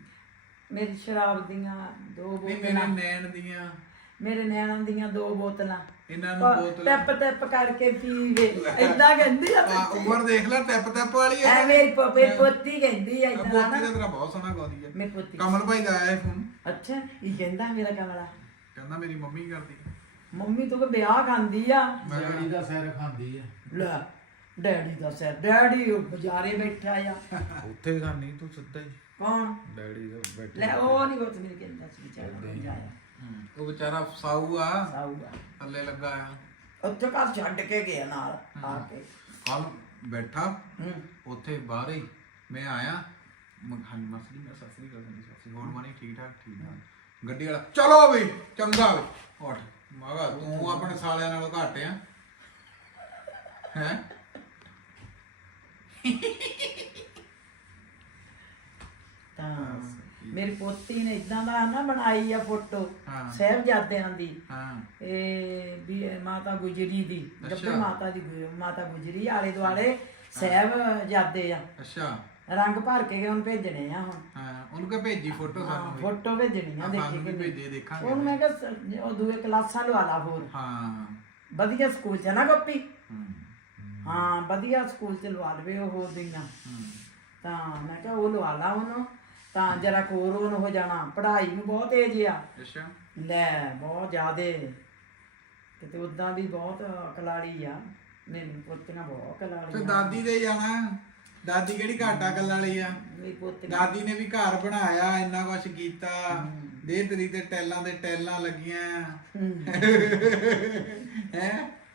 [SPEAKER 2] ਮੇਰੀ ਸ਼ਰਾਬ ਦੀਆਂ ਦੋ
[SPEAKER 3] ਨਹੀਂ ਮੇਰੇ
[SPEAKER 2] ਬੋਤਲਾਂ
[SPEAKER 3] ਨੈਣ ਦੀਆਂ
[SPEAKER 2] ਮੇਰੇ ਨੈਣਾਂ ਦੀਆਂ ਦੋ ਬੋਤਲਾਂ
[SPEAKER 3] ਇਹਨਾਂ ਨੂੰ ਬੋਤਲ
[SPEAKER 2] ਟੱਪ ਟੱਪ ਕਰਕੇ ਪੀਵੇ ਏਦਾਂ ਕਹਿੰਦੀ ਆ
[SPEAKER 3] ਆ ਉਮਰ ਦੇਖ ਲੈ ਟੈਪ ਟੈਪ ਵਾਲੀ ਆ।
[SPEAKER 2] ਐ ਮੇਰੀ ਪੋ- ਮੇਰੀ ਪੋਤੀ ਕਹਿੰਦੀ ਆ ਏਦਾਂ
[SPEAKER 3] ਪੋਤੀ
[SPEAKER 2] ਨਾ
[SPEAKER 3] ਦਾ ਤੇਰਾ ਬਹੁਤ ਸੋਹਣਾ ਗਾਉਂਦੀ ਹੈ।
[SPEAKER 2] ਮੇਰੀ ਪੋਤੀ
[SPEAKER 3] ਕਮਲ ਭਾਈ ਦਾ ਆਇਆ ਫੋਨ,
[SPEAKER 2] ਅੱਛਾ ਇਹ ਕਹਿੰਦਾ ਮੇਰਾ ਕਮਲਾ
[SPEAKER 3] ਕਹਿੰਦਾ ਮੇਰੀ ਮੰਮੀ ਕਰਦੀ।
[SPEAKER 2] ਮੰਮੀ ਤੂੰ ਕਿ ਵਿਆਹ ਖਾਂਦੀ ਆ
[SPEAKER 1] ਡੈਡੀ ਦਾ ਸਿਰ ਖਾਂਦੀ ਆ।
[SPEAKER 2] ਲੈ ਡੈਡੀ ਦਾ ਸਿਰ ਡੈਡੀ ਉਹ ਬਾਜ਼ਾਰੇ ਬੈਠਾ ਆ
[SPEAKER 3] ਉੱਥੇ ਖਾਣੀ ਤੂੰ ਸਿੱਧਾ ਹੀ
[SPEAKER 2] ਕੌਣ
[SPEAKER 3] ਡੈਡੀ ਦਾ ਬੈਠੇ।
[SPEAKER 2] ਲੈ ਉਹ ਨਹੀਂ ਬਤ ਮੇਰੇ ਕਹਿੰਦਾ ਸੀ ਵਿਚਾਰਾ ਜਾਇਆ
[SPEAKER 3] ਉਹ ਵਿਚਾਰਾ ਫਸਾਊ ਆ,
[SPEAKER 2] ਆਊਗਾ
[SPEAKER 3] ਥੱਲੇ ਲੱਗਾ ਆ।
[SPEAKER 2] ਉੱਥੇ ਘਰ ਛੱਡ ਕੇ ਗਿਆ ਨਾਲ ਆ ਕੇ
[SPEAKER 3] ਕੱਲ ਬੈਠਾ
[SPEAKER 2] ਹੂੰ
[SPEAKER 3] ਉੱਥੇ ਬਾਹਰ ਹੀ ਮੈਂ ਆਇਆ ਮਖਾਨੀ ਮਸਲੀ ਮੈਂ ਸਸਰੀ ਕਰ ਦਿੰਦੀ ਸਸਰੀ ਹੋਰ ਮਾਨੀ ਠੀਕ ਠਾਕ ਠੀਕ ਠਾਕ ਗੱਡੀ ਵਾਲਾ ਚਲੋ ਵੀ ਚੰਗਾ ਵੀ ਉੱਠ ਮਗਾ ਤੂੰ ਆਪਣੇ ਸਾਲਿਆਂ ਨਾਲੋਂ ਘੱਟ ਆ ਹੈ।
[SPEAKER 2] ਤਾਂ ਮੇਰੀ ਪੋਤੀ ਨੇ ਇਦਾਂ ਦਾ ਨਾ ਬਣਾਈ ਆ ਫੋਟੋ
[SPEAKER 3] ਹਾਂ।
[SPEAKER 2] ਸਾਹਿਬਜ਼ਾਦਿਆਂ ਦੀ
[SPEAKER 3] ਹਾਂ
[SPEAKER 2] ਇਹ ਵੀ ਇਹ ਮਾਤਾ ਗੁਜਰੀ ਦੀ
[SPEAKER 3] ਅੱਛਾ।
[SPEAKER 2] ਜੱਪੀ ਮਾਤਾ ਦੀ ਗੁ- ਮਾਤਾ ਗੁਜਰੀ ਆਲੇ ਦੁਆਲੇ ਸਾਹਿਬਜ਼ਾਦੇ ਆ,
[SPEAKER 3] ਅੱਛਾ
[SPEAKER 2] ਰੰਗ ਭਰ ਕੇ ਉਹਨੂੰ ਭੇਜਣੇ ਆ ਹੁਣ।
[SPEAKER 3] ਹਾਂ ਉਹਨੂੰ ਕਹ ਭੇਜੀ ਫੋਟੋ ਸਾਨੂੰ ਵੀ।
[SPEAKER 2] ਫੋਟੋ ਭੇਜਣੀ ਆ, ਦੇਖੀ
[SPEAKER 3] ਸਾਨੂੰ ਵੀ
[SPEAKER 2] ਕਿ
[SPEAKER 3] ਭੇਜੇ ਦੇਖਾਂਗੇ।
[SPEAKER 2] ਉਹਨੂੰ ਮੈਂ ਕਿਹਾ ਉਹ ਦੂਏ ਕਲਾਸਾਂ ਲਵਾ ਲਾ ਹੋਰ,
[SPEAKER 3] ਹਾਂ
[SPEAKER 2] ਵਧੀਆ ਸਕੂਲ ਚ ਨਾ ਗੋਪੀ।
[SPEAKER 3] ਹੂੰ
[SPEAKER 2] ਹਾਂ ਵਧੀਆ ਸਕੂਲ ਚ ਲਵਾ ਲਵੇ ਉਹ ਹੋਰ ਦੀਆਂ।
[SPEAKER 3] ਹੂੰ
[SPEAKER 2] ਤਾਂ ਮੈਂ ਕਿਹਾ ਉਹ ਲਵਾ ਲਾ ਉਹਨੂੰ, ਤਾਂ ਜਰਾ ਕੋਰ ਉਹਨੂੰ ਹੋ ਜਾਣਾ। ਪੜ੍ਹਾਈ ਨੂੰ ਬਹੁਤ ਤੇਜ਼ ਆ
[SPEAKER 3] ਅੱਛਾ
[SPEAKER 2] ਲੈ, ਬਹੁਤ ਜ਼ਿਆਦੇ ਕਿਤੇ ਉਦਾਂ ਵੀ ਬਹੁਤ ਕਲਾੜੀ ਆ। ਮੇਰੀ ਪੋਤੀਆਂ ਬਹੁਤ
[SPEAKER 3] ਤੇ
[SPEAKER 2] ਕਲਾੜੀ ਆ।
[SPEAKER 3] ਦਾਦੀ ਦੇ ਜਾਣਾ, ਦਾਦੀ ਕਿਹੜੀ ਘਾਟਾ ਗੱਲ ਵਾਲੀ ਆ।
[SPEAKER 2] ਮੇਰੀ ਪੋਤੀ
[SPEAKER 3] ਦਾਦੀ ਨੇ ਵੀ ਘਰ ਬਣਾਇਆ, ਇੰਨਾ ਕੁਛ ਕੀਤਾ, ਦੇ ਤੇਰੀ ਤੇ ਟੈਲਾਂ ਦੇ ਟੈਲਾਂ ਲੱਗੀਆਂ ਹੈ।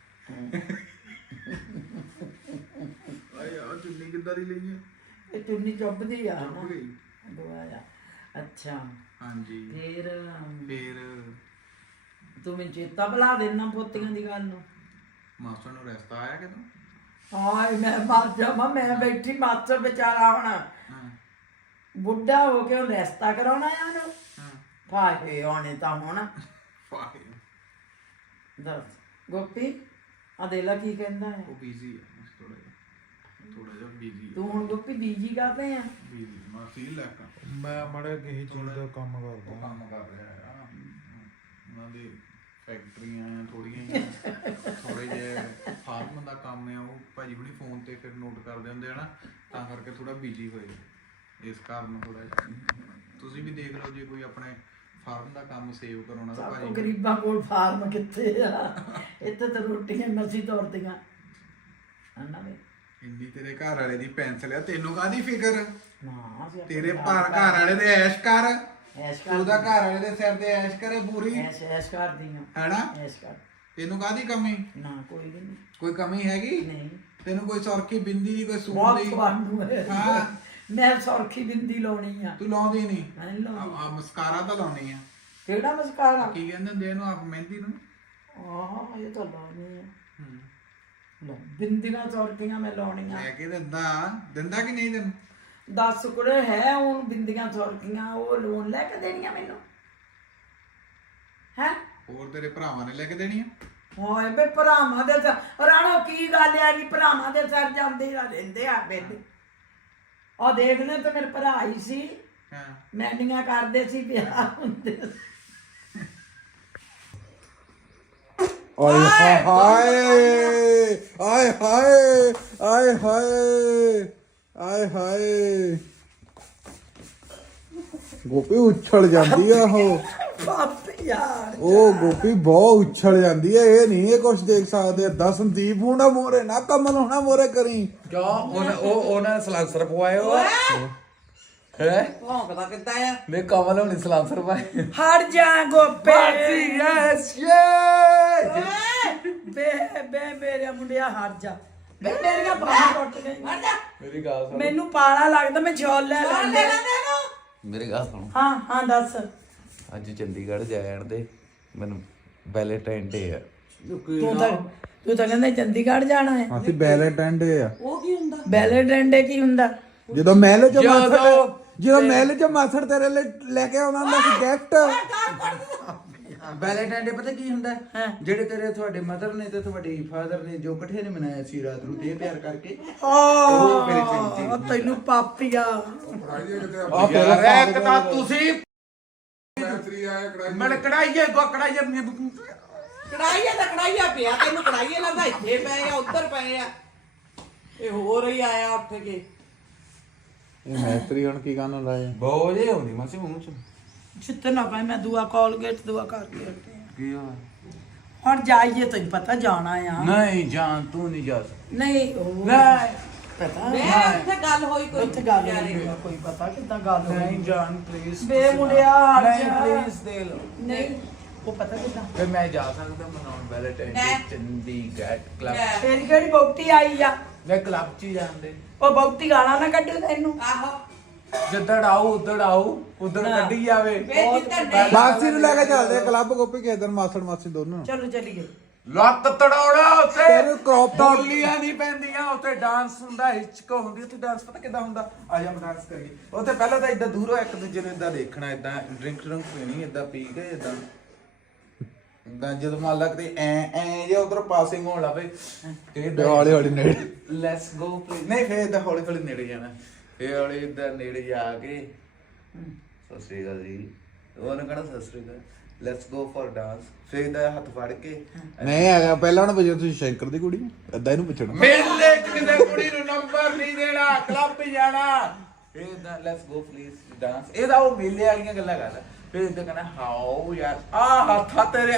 [SPEAKER 3] ਆਏ ਆ ਚੁੰਨੀ ਕਿੱਦਾਂ ਦੀ ਲਈ ਹੈ?
[SPEAKER 2] ਇਹ ਚੁੰਨੀ ਚੁੱਭਦੀ ਆ
[SPEAKER 3] ਚੁੱਭ
[SPEAKER 2] ਨਾ
[SPEAKER 3] ਗਈ।
[SPEAKER 2] ਦੁਆਇਆ। ਅੱਛਾ
[SPEAKER 3] ਹਾਂਜੀ
[SPEAKER 2] ਫੇਰ
[SPEAKER 3] ਫੇਰ
[SPEAKER 2] ਤੂੰ ਮੈਨੂੰ ਚੇਤਾ ਭੁਲਾ ਦੇਣਾ ਪੋਤੀਆਂ ਦੀ ਗੱਲ ਨੂੰ।
[SPEAKER 3] ਮਾਸਟਰ ਨੂੰ ਰਸਤਾ ਆਇਆ ਕਿਦੋਂ?
[SPEAKER 2] ਹਾਏ ਮੈਂ ਮਰ ਜਾਵਾਂ, ਮੈਂ ਬੈਠੀ ਮਾਸਟਰ ਵਿਚਾਰਾ ਹੁਣ
[SPEAKER 3] ਹਾਂ
[SPEAKER 2] ਬੁੱਢਾ ਹੋ ਕੇ ਉਹ ਰਸਤਾ ਕਰਾਉਣਾ ਆ ਉਹਨੂੰ।
[SPEAKER 3] ਹਾਂ
[SPEAKER 2] ਫਾਹੇ ਆਉਣੇ ਤਾਂ ਹੁਣ
[SPEAKER 3] ਫਾਇਰ
[SPEAKER 2] ਦੱਸ ਗੋਪੀ ਆ ਦੇ ਲਾ ਕੀ ਕਹਿੰਦਾ ਹੈ।
[SPEAKER 3] ਉਹ ਬਿਜ਼ੀ ਹੈ ਥੋੜਾ ਜਿਹਾ, ਥੋੜਾ ਜਿਹਾ ਬਿਜ਼ੀ
[SPEAKER 2] ਤੂੰ ਹੁਣ ਗੋਪੀ ਬੀਜੀ ਕਰਦੇ ਆ।
[SPEAKER 3] ਬਿਜ਼ੀ ਮੈਂ ਫੀਲ ਲੱਗਾ
[SPEAKER 1] ਮੈਂ ਮੜੇ ਕਿਸੇ ਚੀਜ਼ ਦਾ ਕੰਮ
[SPEAKER 3] ਉਹ
[SPEAKER 1] ਕਰਦਾ।
[SPEAKER 3] ਕੰਮ ਕਰ ਰਿਹਾ ਹੈ। ਉਹਨਾਂ ਦੀ ਫੈਕਟਰੀਆਂ ਆ ਥੋੜੀਆਂ ਜਿਹੀਆਂ, ਥੋੜੇ ਜਿਹੇ ਫਾਰਮ ਦਾ ਕੰਮ ਆ, ਉਹ ਭਾਜੀ ਹੁਣੀ ਫੋਨ ਤੇ ਫਿਰ ਨੋਟ ਕਰਦੇ ਹੁੰਦੇ ਆ ਨਾ, ਤਾਂ ਕਰਕੇ ਥੋੜਾ ਬਿਜ਼ੀ ਹੋਏ ਇਸ ਕਾਰਨ ਥੋੜਾ ਜਿਹਾ। ਤੁਸੀਂ ਵੀ ਦੇਖ ਲਓ ਜੇ ਕੋਈ ਆਪਣੇ ਫਾਰਮ ਦਾ ਕੰਮ ਸੇਵ ਕਰਾਉਣਾ ਤਾਂ
[SPEAKER 2] ਸਭ
[SPEAKER 3] ਭਾਜੀ
[SPEAKER 2] ਤੋਂ ਗਰੀਬਾਂ ਕੋਲ ਫਾਰਮ ਕਿੱਥੇ ਆ, ਇੱਥੇ ਤਾਂ ਰੋਟੀਆਂ ਮਸੀ ਤੋਰਦੀਆਂ ਅੰਨਾ ਵੇ।
[SPEAKER 3] ਇੰਨੀ ਤੇਰੇ ਘਰ ਵਾਲੇ ਦੀ ਪੈਨਸਲ ਆ, ਤੈਨੂੰ ਕਾਹਦੀ ਫਿਕਰ?
[SPEAKER 2] ਨਾ ਅਸੀਂ
[SPEAKER 3] ਤੇਰੇ ਪਰ ਘਰ ਵਾਲੇ ਦੇ ਐਸ਼ ਕਰ,
[SPEAKER 2] ਐਸ਼
[SPEAKER 3] ਤੂੰ ਉਹਦਾ ਘਰ ਵਾਲੇ ਦੇ ਸਿਰ ਤੇ ਐਸ਼ ਕਰੇ ਪੂਰੀ,
[SPEAKER 2] ਐਸ਼ ਐਸ਼ ਕਰਦੀਆਂ
[SPEAKER 3] ਹੈਨਾ?
[SPEAKER 2] ਐਸ਼ ਕਰ।
[SPEAKER 3] ਤੈਨੂੰ ਕਾਹਦੀ ਕਮੀ?
[SPEAKER 2] ਨਾ ਕੋਈ ਵੀ ਨਹੀਂ
[SPEAKER 3] ਕੋਈ ਕਮੀ ਹੈਗੀ?
[SPEAKER 2] ਨਹੀਂ
[SPEAKER 3] ਤੈਨੂੰ ਕੋਈ ਸੁਰਖੀ ਬਿੰਦੀ ਨਹੀਂ, ਕੋਈ ਸੂਟ
[SPEAKER 2] ਬਹੁਤ
[SPEAKER 3] ਨਹੀਂ?
[SPEAKER 2] ਤੁਹਾਨੂੰ ਹੈ।
[SPEAKER 3] ਹਾਂ
[SPEAKER 2] ਮੈਂ ਸੁਰਖੀ ਬਿੰਦੀ ਲਾਉਣੀ ਆ।
[SPEAKER 3] ਤੂੰ ਲਾਉਂਦੀ ਨਹੀਂ?
[SPEAKER 2] ਮੈਂ ਨਹੀਂ ਲਾਉਂਦੀ।
[SPEAKER 3] ਆ ਮਸਕਾਰਾ ਤਾਂ ਲਾਉਣੀ ਆ।
[SPEAKER 2] ਕਿਹੜਾ ਮਸਕਾਰਾ?
[SPEAKER 3] ਕੀ ਕਹਿੰਦੇ ਹੁੰਦੇ ਇਹਨੂੰ, ਆਪ ਮਹਿੰਦੀ ਨੂੰ?
[SPEAKER 2] ਆਹ ਇਹ ਤਾਂ ਲਾਉਣੀ ਆ।
[SPEAKER 3] ਹੂੰ
[SPEAKER 2] ਲੈ, ਬਿੰਦੀਆਂ ਸੁਰਖੀਆਂ ਮੈਂ ਲਾਉਣੀਆਂ।
[SPEAKER 3] ਲੈ ਕੇ ਦਿੰਦਾ ਦਿੰਦਾ ਕਿ ਨਹੀਂ ਤੈਨੂੰ?
[SPEAKER 2] ਦਸ ਕੁੜੇ ਹੈ ਹੁਣ ਬਿੰਦੀਆਂ ਸੁਰਖੀਆਂ, ਉਹ ਲੋਨ ਲੈ ਕੇ ਦੇਣੀਆਂ ਮੈਨੂੰ ਹੈ।
[SPEAKER 3] ਹੋਰ ਤੇਰੇ ਭਰਾਵਾਂ ਨੇ ਲੈ ਕੇ ਦੇਣੀ ਆ?
[SPEAKER 2] ਹੋਏ ਬੇ ਭਰਾਵਾਂ ਦੇ ਸਿਰ ਰਾਣੋ ਕੀ ਗੱਲ ਆ ਵੀ ਭਰਾਵਾਂ ਦੇ ਸਿਰ ਜਾਂਦੇ ਆ ਰਹਿੰਦੇ ਆ ਬੇਲੇ। ਉਹ ਦੇਖ ਲੈ ਤੇ ਮੇਰੇ ਭਰਾ ਹੀ ਸੀ,
[SPEAKER 3] ਹਾਂ
[SPEAKER 2] ਮੈਨੀਆਂ ਕਰਦੇ ਸੀ, ਵਿਆਹ ਹੁੰਦੇ ਸੀ।
[SPEAKER 3] ਆਏ ਹਾਏ ਆਏ ਹਾਏ ਆਏ ਹਾਏ ਆਏ ਹਾਏ ਗੋਪੀ ਉਛਲ ਜਾਂਦੀ ਆ ਉਹ
[SPEAKER 2] ਬਾਪ ਯਾਰ
[SPEAKER 3] ਉਹ ਗੋਪੀ ਬਹੁਤ ਉਛਲ ਜਾਂਦੀ ਹੈ, ਇਹ ਨਹੀਂ ਇਹ ਕੁਛ ਦੇਖ ਸਕਦੇ। ਏਦਾਂ ਸੰਦੀਪ ਹੋਣਾ ਮੋਰੇ ਨਾ, ਕਮਲ ਹੋਣਾ ਮੋਰੇ ਕਰੀ।
[SPEAKER 5] ਕਿਉਂ ਉਹਨੇ ਉਹ ਉਹਨਾਂ ਸਲਾਂਸਰ ਪਵਾਏ ਉਹ ਹੈ
[SPEAKER 4] ਭੌਂਕਦਾ ਕਿੱਦਾਂ ਆ?
[SPEAKER 5] ਮੈਂ ਕਮਲ ਹੋਣੀ ਸਲਾਂਸਰ ਪਾਏ
[SPEAKER 2] ਹਟ ਜਾ ਗੋਪੇ।
[SPEAKER 5] ਯੈਸ ਯੇ
[SPEAKER 2] ਬੇ ਬੇ ਮੇਰੇ ਮੁੰਡਿਆ ਹਟ ਜਾ ਬੇ, ਮੇਰੀਆਂ ਬਾਹਾਂ ਟੁੱਟ ਗਈਆਂ।
[SPEAKER 4] ਹਟ ਜਾ।
[SPEAKER 5] ਮੇਰੀ ਗੱਲ ਸੁਣ
[SPEAKER 2] ਮੈਨੂੰ ਪਾਲਾ ਲੱਗਦਾ, ਮੈਂ ਛੋਲ ਲੈ
[SPEAKER 4] ਕੌਣ
[SPEAKER 2] ਲੈਂਦੇ।
[SPEAKER 4] ਲੈ ਲੈਂਦੇ ਇਹਨੂੰ?
[SPEAKER 5] ਮੇਰੀ ਗੱਲ ਸੁਣ
[SPEAKER 2] ਹਾਂ ਹਾਂ ਦੱਸ।
[SPEAKER 5] ਅੱਜ ਚੰਡੀਗੜ੍ਹ ਜਾਣ ਦੇ ਮੈਨੂੰ ਵੈਲੈਂਟਾਈਨ ਡੇ ਆ।
[SPEAKER 2] ਤੂੰ ਤਾਂ ਤੂੰ ਤਾਂ ਕਹਿੰਦਾ ਚੰਡੀਗੜ੍ਹ ਜਾਣਾ ਹੈ।
[SPEAKER 3] ਅਸੀਂ ਬੈਲੇਟੈਂਡ ਆ।
[SPEAKER 4] ਉਹ ਕੀ ਹੁੰਦਾ?
[SPEAKER 2] ਬੈਲੇਡੈਂਡੇ ਕੀ ਹੁੰਦਾ?
[SPEAKER 3] ਜਦੋਂ ਮਹਿਲ ਚ
[SPEAKER 5] ਜਦੋਂ-
[SPEAKER 3] ਮਾਸੜ ਜਦੋਂ ਮਹਿਲ ਚ ਮਾਸੜ ਤੇਰੇ ਲਈ ਲੈ ਕੇ ਆਉਂਦਾ ਹੁੰਦਾ ਸੀ ਗਿਫਟ।
[SPEAKER 5] ਵੈਲੈਂਟਾਈਨ ਡੇ ਪਤਾ ਕੀ ਹੁੰਦਾ? ਜਿਹੜੇ ਤੇਰੇ ਤੁਹਾਡੇ ਮਦਰ ਨੇ ਤੇ ਤੁਹਾਡੇ ਫਾਦਰ ਨੇ ਜੋ ਇਕੱਠੇ ਨੇ ਮਨਾਇਆ ਸੀ ਰਾਤ ਨੂੰ ਦੇ ਪਿਆਰ ਕਰਕੇ, ਉਹ ਮੇਰੇ
[SPEAKER 2] ਆ ਤੈਨੂੰ ਪਾਪੀਆ।
[SPEAKER 5] ਯਾਰ ਇੱਕ ਤਾਂ ਤੁਸੀਂ ਮੈਂ ਕੜਾਈਏ ਗੋ ਕੜਾਈਏ
[SPEAKER 4] ਕੜਾਈਆ ਤਾਂ ਕੜਾਈਆ ਪਿਆ, ਤੈਨੂੰ ਕੜਾਈਏ ਲੱਗਦਾ ਇੱਥੇ ਪਏ ਆ ਉੱਧਰ ਪਏ ਆ। ਇਹ ਹੋਰ ਹੀ ਆਇਆ ਉੱਠ ਕੇ।
[SPEAKER 3] ਇਹ ਮੈਸਤਰੀ ਹੁਣ ਕੀ ਕਰਨ ਲਾਇਆ?
[SPEAKER 5] ਬਹੁਤ ਜੇ ਹੁੰਦੀ ਮਾਸੀ ਮੂੰਹ ਚ
[SPEAKER 2] ਜਿੱਤੇ ਨਾ ਭਾਈ ਮੈਂ ਦੁਆ ਕੋਲਗੇਟ ਦੁਆ ਕਰਕੇ ਹਟੀ ਆਂ।
[SPEAKER 5] ਕੀ ਹੋਇਆ?
[SPEAKER 2] ਹੁਣ ਜਾਈਏ, ਤੈਨੂੰ ਪਤਾ ਜਾਣਾ ਆ।
[SPEAKER 5] ਨਹੀਂ ਜਾਨ ਤੂੰ ਨਹੀਂ ਜਾ ਸਕਦੀ।
[SPEAKER 2] ਨਹੀਂ ਉਹ
[SPEAKER 5] ਨਹੀਂ
[SPEAKER 2] ਪਤਾ
[SPEAKER 4] ਮੈਂ ਉੱਥੇ ਗੱਲ ਹੋਈ ਕੋਈ
[SPEAKER 2] ਉੱਥੇ ਗੱਲ ਨਹੀਂ ਕੋਈ ਪਤਾ ਕਿੱਦਾਂ ਗੱਲ ਹੋਈ।
[SPEAKER 5] ਨਹੀਂ ਜਾਨ ਪਲੀਜ਼
[SPEAKER 2] ਬੇ ਮੁੰਡਿਆ ਹਟ
[SPEAKER 5] ਨਹੀਂ
[SPEAKER 2] ਜਾ।
[SPEAKER 5] ਪਲੀਜ਼ ਦੇ ਲੋ।
[SPEAKER 2] ਨਹੀਂ ਉਹ ਪਤਾ ਕਿੱਦਾਂ
[SPEAKER 5] ਫਿਰ ਮੈਂ ਜਾ ਸਕਦਾ ਮਨਾਉਣ ਵੈਲੈਂਟਾਈਨ ਡੇ ਚੰਡੀਗੜ੍ਹ ਕਲੱਬ।
[SPEAKER 2] ਤੇਰੀ ਕਿਹੜੀ ਬੌਟੀ ਆਈ ਆ?
[SPEAKER 5] ਮੈਂ ਕਲੱਬ ਚ ਹੀ ਜਾਂਦੇ
[SPEAKER 2] ਉਹ ਬੌਟੀ ਗਾਣਾ ਨਾ ਕੱਢਿਓ ਤੈਨੂੰ।
[SPEAKER 4] ਆਹੋ
[SPEAKER 5] ਜਿੱਦੜ ਆਉ ਉਦੜ ਆਉ ਉਦੜ ਕੱਢੀ ਜਾਵੇ।
[SPEAKER 4] ਵੇ ਜਿੱਦਾਂ ਨਹੀਂ
[SPEAKER 3] ਮਾਸੀ ਨੂੰ ਲੈ ਕੇ ਚੱਲਦੇ ਆ ਕਲੱਬ ਗੋਪੀ ਕਿਸੇ ਦਿਨ, ਮਾਸੜ ਮਾਸੀ ਦੋਨੋਂ।
[SPEAKER 2] ਚਲੋ ਚੱਲੀਏ।
[SPEAKER 5] ਲੱਤ ਤੜਾਉਣਾ ਉੱਥੇ
[SPEAKER 3] ਤੇਰੇ crop top-
[SPEAKER 5] ਟੋਲੀਆਂ ਨਹੀਂ ਪੈਂਦੀਆਂ ਉੱਥੇ, ਡਾਂਸ ਹੁੰਦਾ, ਹਿਚਕੋ ਹੁੰਦੀ ਉੱਥੇ। ਡਾਂਸ ਪਤਾ ਕਿੱਦਾਂ ਹੁੰਦਾ? ਆ ਜਾ ਡਾਂਸ ਕਰੀਏ ਉੱਥੇ। ਪਹਿਲਾਂ ਤਾਂ ਇਦਾਂ ਦੂਰੋਂ ਇੱਕ ਦੂਜੇ ਨੂੰ ਇਦਾਂ ਦੇਖਣਾ, ਇਦਾਂ ਡਰਿੰਕ ਡਰਿੰਕ ਪੀਣੀ, ਇਦਾਂ ਪੀ ਕੇ ਇਦਾਂ
[SPEAKER 3] ਤਾਂ ਜਦੋਂ ਮੰਨ ਲਾ ਕਿ ਐ ਐ ਜੇ ਉਧਰ ਪਾਸਿੰਗ ਹੋਣ ਲੱਗ ਪਏ ਤੇ ਹੌਲੀ ਹੌਲੀ ਨੇੜੇ ਲੈਟਸ ਗੋ ਪਲੀਜ਼ ਨਹੀਂ ਫੇਰ ਤਾਂ ਹੌਲੀ ਹੌਲੀ ਨੇੜੇ ਜਾਣਾ ਫੇਰ ਹੌਲੀ ਇੱਧਰ ਨੇੜੇ ਜਾ ਕੇ ਸਤਿ ਸ੍ਰੀ ਅਕਾਲ ਜੀ ਉਹਨੇ ਕਹਣਾ Sat Sri Akal let's go for dance ਫੇਰ ਇਹਦਾ ਹੱਥ ਫੜ ਕੇ
[SPEAKER 6] ਨਹੀਂ ਹੈਗਾ ਪਹਿਲਾਂ ਉਹਨੂੰ ਪੁੱਛਿਆ ਤੁਸੀਂ ਸ਼ੰਕਰ ਦੀ ਕੁੜੀ ਏਦਾਂ ਇਹਨੂੰ ਪੁੱਛਣਾ
[SPEAKER 3] ਮੇਲੇ ਚ ਕਿਸੇ ਕੁੜੀ ਨੂੰ ਨੰਬਰ ਨਹੀਂ ਦੇਣਾ ਕਲੱਬ ਹੀ ਜਾਣਾ ਫੇਰ ਦਾ ਲੈਟਸ ਗੋ ਪਲੀਜ਼ ਡਾਂਸ ਇਹਦਾ ਉਹ ਮੇਲੇ ਵਾਲੀਆਂ ਗੱਲਾਂ ਕਰਦਾ ਫੇਰ ਇਦਾਂ ਕਹਿੰਦਾ ਹਾਓ ਯਾਰ ਆ ਹੱਥ ਤੇਰੇ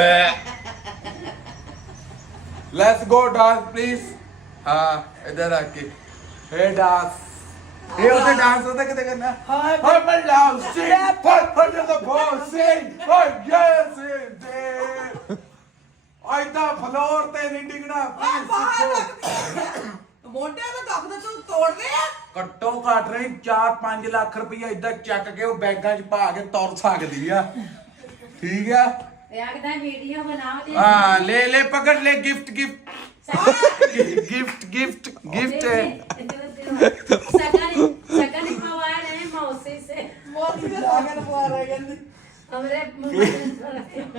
[SPEAKER 3] ਲੈਟਸ ਗੋ ਡਾਂਸ ਪਲੀਜ਼ ਹਾਂ ਇਧਰ ਆ ਕੇ ਫੇਰ ਡਾਂਸ ਇਹ ਉਹਦੇ ਡਾਂਸ ਉਹਦਾ ਕਿਤੇ ਕਰਨਾ
[SPEAKER 2] ਹਾਏ
[SPEAKER 3] ਹਾਏ ਮੈਂ ਲਾਉ ਸੀ ਪਰ ਪਰ ਦਾ ਬੋਸ ਸੀ ਓ ਯੈਸ ਦੇ ਆਇਦਾ ਫਲੋਰ ਤੇ ਨਹੀਂ ਡਿੱਗਣਾ ਪਲੀਜ਼
[SPEAKER 4] ਮੋਢਿਆਂ ਦਾ ਦੱਬ ਦੇ ਤੂੰ ਤੋੜਦੇ ਆ
[SPEAKER 3] ਘੱਟੋ ਘੱਟ ਰਹੀ ਚਾਰ ਪੰਜ ਲੱਖ ਰੁਪਈਆ ਇਦਾਂ ਚੱਕ ਕੇ ਉਹ ਬੈਗਾਂ 'ਚ ਪਾ ਕੇ ਤੁਰ ਸਕਦੀ ਆ ਠੀਕ ਆ
[SPEAKER 7] एकदा वीडियो बनाओ दे
[SPEAKER 3] ਹਾਂ ਲੈ ਲੈ ਪਕੜ ਲੈ gift gift gift gift gift
[SPEAKER 7] सगन सगन पवार है मौसी से
[SPEAKER 4] ਮੋਤੀ ਦੇ ਸਾਗਰ ਪਵਾ ਰਹੇ ਕਹਿੰਦੀ
[SPEAKER 7] हमरे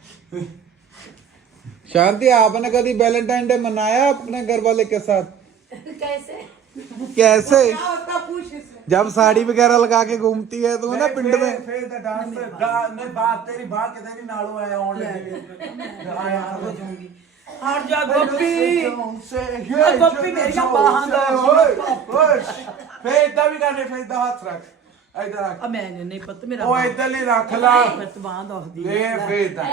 [SPEAKER 6] शांति आपने कभी वैलेंटाइन डे मनाया अपने घर वाले के साथ
[SPEAKER 7] कैसे
[SPEAKER 6] कैसे
[SPEAKER 4] ਆ ਉਸका पूछ इससे
[SPEAKER 6] जब साड़ी वगैरह लगा के घूमती है तो ना पिंड में
[SPEAKER 3] ਫੇਰ ਦਾ ਡਾਂਸ ਨਹੀਂ ਬਾਤ ਤੇਰੀ ਬਾਤ ਕਿਤੇ ਨਹੀਂ ਨਾਲੋਂ ਆਇਆ ਆਉਣ ਲੱਗੀ ਆਇਆ ਹੋ ਜਾਊਗੀ
[SPEAKER 2] ਹਟ ਜਾ ਗੋਪੀ ਓਏ ਗੋਪੀ ਮੇਰੀਆਂ ਬਾਹਾਂ ਦਾ
[SPEAKER 3] ਓਏ ਓਏ ਫੇਰ ਇਦਾਂ ਵੀ ਕਰਨੇ ਫੇਰ ਇਦਾਂ ਹੱਥ ਰੱਖ ਇਧਰ ਰੱਖ
[SPEAKER 2] ਆ ਮੈਂ ਨਹੀਂ ਪਤਾ ਮੇਰਾ
[SPEAKER 3] ਉਹ ਇਧਰ ਲਈ ਰੱਖ ਲਾ
[SPEAKER 2] ਪਤ ਬਾਹਾਂ ਦੱਸਦੀ
[SPEAKER 3] ਇਹ ਫੇਰ ਤਾਂ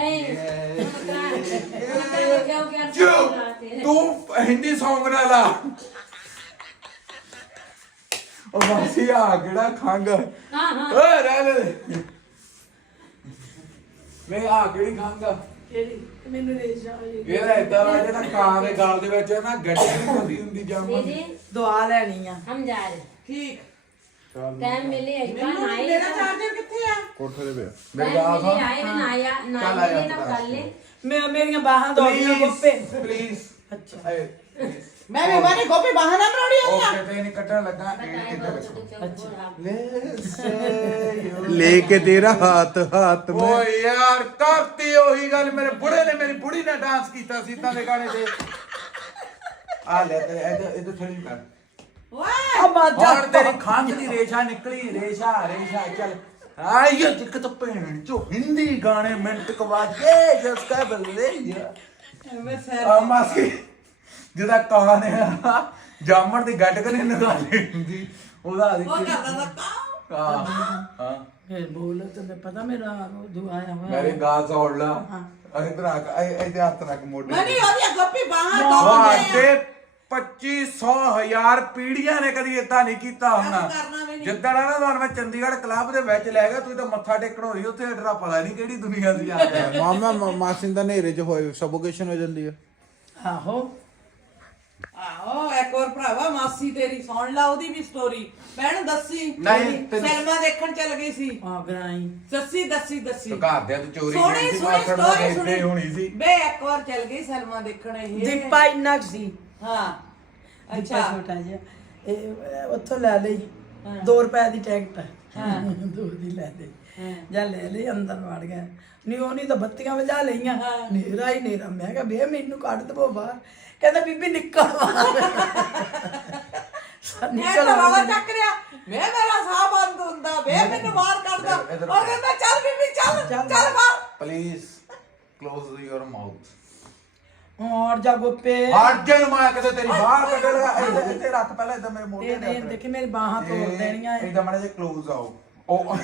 [SPEAKER 7] क्या क्या
[SPEAKER 3] ਚੁੱਪ ਤੂੰ ਹਿੰਦੀ ਸੌਂਗ ਨਾ ਲਾ ਉਹ ਵਾਸੀ ਆ ਕਿਹੜਾ ਖੰਗ
[SPEAKER 7] हां हां
[SPEAKER 3] ਓਏ ਰਹਿ ਲੈ ਮੈਂ ਆ ਕਿਹੜੀ ਖੰਗ
[SPEAKER 2] ਕਿਹੜੀ ਮੈਨੂੰ ਰੇਸ਼ਾ
[SPEAKER 3] ਇਹਦਾ ਇਦਾਂ ਵਾ ਜਿਹੜਾ ਕਾਂ ਦੇ ਗਲ ਦੇ ਵਿੱਚ ਨਾ ਗੱਡੀ ਨਹੀਂ ਹੁੰਦੀ ਹੁੰਦੀ ਜੰਮ
[SPEAKER 7] दीदी
[SPEAKER 2] ਦੁਆ ਲੈਣੀ ਆ
[SPEAKER 7] हम जा रहे
[SPEAKER 4] ਠੀਕ
[SPEAKER 7] टाइम मिले एक बार
[SPEAKER 4] ਮੈਨੂੰ
[SPEAKER 7] आए
[SPEAKER 4] ਮੇਰਾ ਚਾਰਜਰ ਕਿੱਥੇ ਆ
[SPEAKER 6] कोठे पे
[SPEAKER 3] मेरे
[SPEAKER 7] टाइम
[SPEAKER 3] गाँव
[SPEAKER 7] मिले आए ना आया ना
[SPEAKER 3] चल आया
[SPEAKER 7] मिले ना
[SPEAKER 3] बता।
[SPEAKER 7] कर ले
[SPEAKER 2] ਮੈਂ ਮੇਰੀਆਂ ਬਾਹਾਂ ਦੱਸਦੀਆਂ ਗੋਪੇ
[SPEAKER 3] ਪਲੀਜ਼
[SPEAKER 2] ਅੱਛਾ
[SPEAKER 4] ਮੈਂ ਵੀ ਮਾਰੇ ਗੋਪੀ ਬਾਹਰ ਨਾ ਮਰੋੜੀ ਆ
[SPEAKER 3] ਓਕੇ ਤੇ ਨਹੀਂ ਕੱਟਣ ਲੱਗਾ ਇਹ ਕਿੱਧਰ
[SPEAKER 6] लेके तेरा हाथ हाथ में
[SPEAKER 3] ਓ ਯਾਰ ਕਰਤੀ ਉਹੀ ਗੱਲ ਮੇਰੇ ਬੁੜੇ ਨੇ ਮੇਰੀ ਬੁੜੀ ਨੇ ਡਾਂਸ ਕੀਤਾ ਸੀ ਤਾਂ ਦੇ ਗਾਣੇ ਤੇ ਆ ਲੈ ਤੇ ਇਹਦੇ ਇਹਦੇ ਥੜੀ ਕਰ
[SPEAKER 4] ਓਏ
[SPEAKER 2] ਆ ਮਾਜਾ
[SPEAKER 3] ਹੁਣ ਤੇਰੀ ਖੰਗ ਦੀ ਰੇਸ਼ਾ ਨਿਕਲੀ ਰੇਸ਼ਾ ਰੇਸ਼ਾ ਚੱਲ ਆਇਓ ਦਿੱਕਤ ਭੈਣ ਚੋ ਹਿੰਦੀ ਗਾਣੇ ਮਿੰਟ ਕਵਾਜੇ ਜਸ ਕਾ ਬੱਲੇ ਯਾਰ
[SPEAKER 4] ਮੈਂ ਸੈਰ
[SPEAKER 3] ਆ ਮਾਸੀ ਜਿਹਦਾ ਕਾਂ ਨੇ ਜਾਮਣ ਦੀ ਗੱਡ ਕਨੇ ਨਿਕਾਲੀ ਹੁੰਦੀ ਉਹਦਾ
[SPEAKER 4] ਉਹ
[SPEAKER 3] ਦੇਖੀ
[SPEAKER 4] ਕਰਦਾ ਦਾ ਕਾਉ
[SPEAKER 3] ਹਾਂ ਹਾਂ
[SPEAKER 2] ਫੇਰ ਬੋਲ ਤੇ ਮੈਂ ਪਤਾ ਮੇਰਾ ਦੁਆ ਆਇਆ ਹੋਇਆ
[SPEAKER 3] ਮੇਰੇ ਗਾਲ ਸੌੜ ਲਾ ਇਧਰ ਆ ਇਹਦੇ ਹੱਥ ਰੱਖ ਮੋਢੇ
[SPEAKER 4] ਮੈਂ ਨਹੀਂ ਉਹਦੀ ਗੋਪੀ ਬਾਹਰ ਦੋਉਂਦੇ
[SPEAKER 3] ਤੁਹਾਡੇ ਪੱਚੀ ਸੌ ਹਜ਼ਾਰ ਪੀੜੀਆਂ ਨੇ ਕਦੀ ਏਦਾਂ ਨਹੀਂ ਕੀਤਾ ਹੋਣਾ
[SPEAKER 4] ਕਰਨਾ ਵੀ ਨਹੀਂ।
[SPEAKER 3] ਜਿੱਦਣ ਨਾ ਤੁਹਾਨੂੰ ਮੈਂ ਚੰਡੀਗੜ੍ਹ ਕਲੱਬ ਦੇ ਵਿੱਚ ਲੈ ਗਿਆ ਤੁਸੀਂ ਤਾਂ ਮੱਥਾ ਟੇਕਣ ਹੋਈ ਉੱਥੇ ਐਡਰਾ ਪਤਾ ਨਹੀਂ ਕਿਹੜੀ ਦੁਨੀਆ ਦੀ ਆ ਗਿਆ
[SPEAKER 6] मामा मासी ਦਾ ਨੇਰੇ ਚ ਹੋਏ ਸਫੋਕੇਸ਼ਨ ਹੋ ਜਾਂਦੀ ਹੈ
[SPEAKER 2] ਆਹੋ
[SPEAKER 4] ਆਹੋ ਇੱਕ ਹੋਰ ਭਰਾਵਾ ਮਾਸੀ ਤੇਰੀ ਸੁਣ ਲਾ ਉਹਦੀ ਵੀ ਸਟੋਰੀ ਭੈਣ ਦੱਸੀ
[SPEAKER 3] ਨਹੀਂ, ਤੈਨੂੰ-
[SPEAKER 4] ਸਿਨੇਮਾ ਦੇਖਣ ਚੱਲ ਗਈ ਸੀ
[SPEAKER 2] ਆ ਗਰਾਈ
[SPEAKER 4] ਦੱਸੀ ਦੱਸੀ ਦੱਸੀ
[SPEAKER 3] ਘਰਦਿਆਂ ਤੋਂ ਚੋਰੀ
[SPEAKER 4] ਸੋਹਣੀ
[SPEAKER 3] ਕੀਤੀ ਸੀ
[SPEAKER 4] ਸੋਹਣੀ
[SPEAKER 3] ਮਾਸੜ ਦਾ
[SPEAKER 4] ਸਟੋਰੀ
[SPEAKER 3] ਇੱਥੇ ਹੋਣੀ ਸੀ
[SPEAKER 4] ਬੇ ਇੱਕ ਵਾਰ ਚੱਲ ਗਈ ਸਿਨੇਮਾ ਦੇਖਣ ਇਹ
[SPEAKER 2] ਦੀਪਾ ਇੰਨਾ ਕੁ ਸੀ
[SPEAKER 4] ਹਾਂ
[SPEAKER 2] ਅੱਛਾ
[SPEAKER 4] ਅੱਛਾ
[SPEAKER 2] ਛੋਟਾ ਜਿਹਾ ਇਹ ਉੱਥੋਂ ਲੈ ਲਈ ਦੋ ਰੁਪਏ ਦੀ ਟਿਕਟ ਹਾਂ ਦੋ ਦੀ ਲੈ ਲਈ ਜਾਂ ਲੈ ਲਈ ਅੰਦਰ ਵੜ ਗਿਆ ਨਹੀਂ ਉਹ ਨਹੀਂ ਤਾਂ ਬੱਤੀਆਂ ਵਜਾ ਲਈਆਂ ਨੇਰਾ ਹੀ ਨੇਰਾ ਮੈਂ ਕਿਹਾ ਬੇ ਮੈਨੂੰ ਕੱਢ ਦਵੋ ਬਾਹਰ ਕਹਿੰਦਾ ਬੀਬੀ ਨਿਕਲ ਬਾਹਰ
[SPEAKER 4] ਮੈਂ
[SPEAKER 2] ਨਿਕਲ
[SPEAKER 4] ਤਾਂ ਵਾਲਾ
[SPEAKER 2] ਬਾਹਰ।
[SPEAKER 4] ਚੱਕ ਰਿਆ ਮੈਂ ਮੇਰਾ ਸਾਹ ਬੰਦ ਹੁੰਦਾ ਵੇ ਮੈਨੂੰ ਬਾਹਰ ਕੱਢਦਾ ਉਹ ਕਹਿੰਦਾ ਚੱਲ ਬੀਬੀ ਚੱਲ
[SPEAKER 2] ਚੱਲ
[SPEAKER 4] ਚੱਲ ਬਾਹਰ
[SPEAKER 3] ਪਲੀਜ਼ ਕਲੋਜ਼ ਯੂਰ ਮਾਊਥ
[SPEAKER 2] ਔਰ ਜਾ ਗੋਪੇ
[SPEAKER 3] ਹਟ ਜਾ ਮੈਂ ਕਿਤੇ ਤੇਰੀ ਬਾਹਰ ਕੱਢ ਲਗਾ ਇੱਥੇ ਇੱਥੇ ਰੱਖ ਪਹਿਲਾਂ ਇਦਾਂ ਮੇਰੇ ਮੋਢੇ
[SPEAKER 2] ਇਹ
[SPEAKER 3] ਤੇ
[SPEAKER 2] ਦੇ ਦੇਖੀ ਮੇਰੀ ਬਾਹਾਂ ਤੋੜ ਦੇਣੀਆਂ ਇਹ।
[SPEAKER 3] ਇਦਾਂ ਮਾੜਾ ਜਿਹਾ ਕਲੋਜ਼ ਆਓ ਉਹ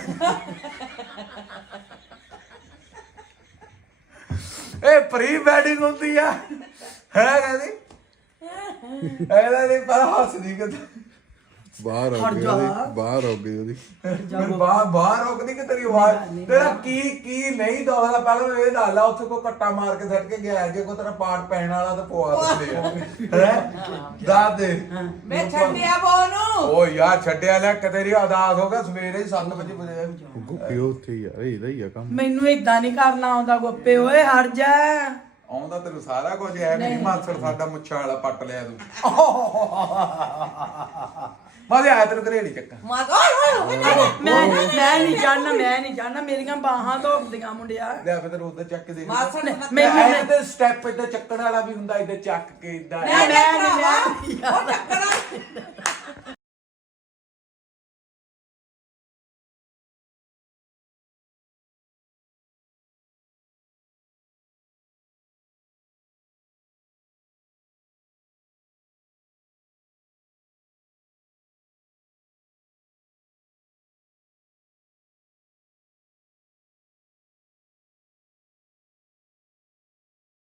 [SPEAKER 3] ਇਹ ਪ੍ਰੀ ਵੈਡਿੰਗ ਹੁੰਦੀ ਆ ਹੈ ਕਹਿੰਦੀ ਇਹਦਾ ਨਹੀਂ ਪਰ ਹੱਸਦੀ ਕਿਤੇ
[SPEAKER 6] ਬਾਹਰ ਹੋ
[SPEAKER 2] ਹਟ
[SPEAKER 6] ਗਈ
[SPEAKER 2] ਜਾ।
[SPEAKER 6] ਉਹਦੀ ਬਾਹਰ ਹੋ ਗਈ ਉਹਦੀ
[SPEAKER 3] ਮੈਨੂੰ ਬਾਹਰ ਬਾਹਰ ਰੋਕਦੀ ਕਿ ਤੇਰੀ ਆਵਾਜ਼ ਤੇਰਾ ਕੀ ਕੀ ਨਹੀਂ ਦੋਦਾ ਪਹਿਲਾਂ ਮੈਨੂੰ ਇਹ ਦੱਸ ਲਾ ਉੱਥੇ ਕੋਈ ਕੱਟਾ ਮਾਰ ਕੇ ਸੱਟ ਕੇ ਗਿਆ ਜੇ ਕੋਈ ਤੇਰਾ ਪਾਟ ਪੈਣ ਵਾਲਾ ਤਾਂ ਪਵਾ ਦਿੰਦੇ ਆ ਹੈ ਦੱਸ ਦੇ
[SPEAKER 4] ਮੈਂ ਛੱਡਿਆ ਬੋ ਨੂੰ
[SPEAKER 3] ਓ ਯਾਰ ਛੱਡਿਆ ਲੈ ਕਿ ਤੇਰੀ ਅਦਾਸ ਹੋ ਗਿਆ ਸਵੇਰੇ ਸੱਤ ਵਜੇ ਵਜੇ
[SPEAKER 6] ਗੁੱਪੀ ਉੱਥੇ ਹੀ ਆ ਇਹਦਾ ਹੀ ਆ ਕੰਮ
[SPEAKER 2] ਮੈਨੂੰ ਏਦਾਂ ਨਹੀਂ ਕਰਨਾ ਆਉਂਦਾ ਗੋਪੇ ਓਏ ਹਟ ਜਾ
[SPEAKER 3] ਆਉਂਦਾ ਤੈਨੂੰ ਸਾਰਾ ਕੁਝ ਐ ਨਹੀਂ ਮਾਸੜ ਸਾਡਾ ਮੁੱਛਾਂ ਵਾਲਾ ਪੱਟ ਲਿਆ ਤੂੰ
[SPEAKER 5] ਮਾਦੇ ਆਇਆ ਤੈਨੂੰ ਘਰੇ ਨਹੀਂ ਚੱਕਾਂ
[SPEAKER 4] ਮਾਂ ਓਏ ਓਏ
[SPEAKER 2] ਮੈਂ ਮੈਂ ਨਹੀਂ ਜਾਣਨਾ ਮੈਂ ਨਹੀਂ ਜਾਣਨਾ ਮੇਰੀਆਂ ਬਾਹਾਂ ਧੋਪਦੀਆਂ ਮੁੰਡਿਆ
[SPEAKER 5] ਲੈ ਫਿਰ ਤੈਨੂੰ ਉੱਤੇ ਚੱਕ ਕੇ ਦੇ
[SPEAKER 4] ਮਾਸੜ ਨੇ
[SPEAKER 2] ਮੈਨੂੰ
[SPEAKER 5] ਮੈਂ ਤੇ ਸਟੈਪ ਇੱਧਰ ਚੱਕਣ ਵਾਲਾ ਵੀ ਹੁੰਦਾ ਇੱਧਰ ਚੱਕ ਕੇ ਇੱਦਾਂ
[SPEAKER 4] ਮੈਂ
[SPEAKER 2] ਮੈਂ
[SPEAKER 4] ਨਹੀਂ
[SPEAKER 2] ਨਹੀਂ
[SPEAKER 4] ਉਹ ਚੱਕਣਾ